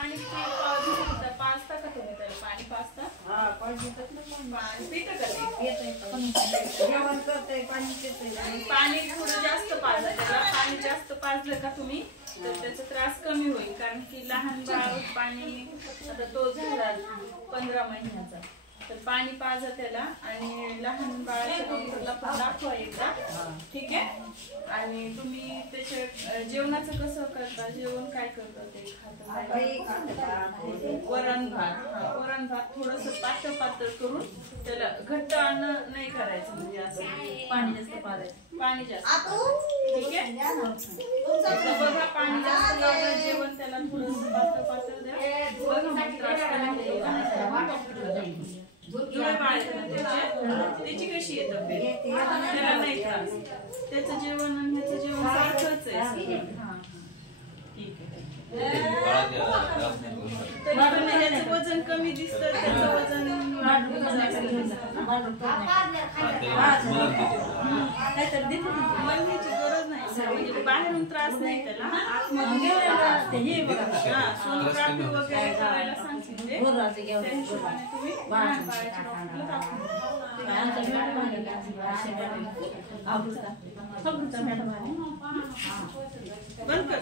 पाणी पाजता का तुम्ही त्याला पाणी पाजता? पाणी पितं का ते? पाणी थोडं जास्त पाजा त्याला. पाणी जास्त पाजलं का तुम्ही तर त्याचा त्रास कमी होईल. कारण की लहान बाळ पाणी आता तो झाला 15 महिन्याचा तर पाणी पाजा त्याला. आणि लहान बाळाच्या डॉक्टरला पण दाखवा एकदा. ठीक आहे. आणि तुम्ही त्याच्या जेवणाचं कसं करता? जेवण काय करता ते खाता? वरण भात. वरण भात थोडस पातळ पातळ करून त्याला घट्ट अन्न नाही करायचं. म्हणजे असं पाणी जास्त पाजायचं. पाणी जास्त. ठीक आहे. बघा पाणी जास्त लावलं जेवण त्याला थोडस पातळ पातळ द्या. बघा मग त्रास त्याची कशी आहे तब्येत? त्याला नाही त्रास. त्याचं जेवण आणि ह्याचं जेवण सारखंच आहे. ठीक आहे. ह्याचं वजन कमी दिसतं. त्याचं वजन म्हणण्याची गरज नाही. म्हणजे बाहेरून त्रास नाही त्याला. सोनोग्राफी वगैरे करायला सांगते ते. त्या हिशोबाने तुम्ही बाळाच्या डॉक्टरला दाखवा. बंद कर.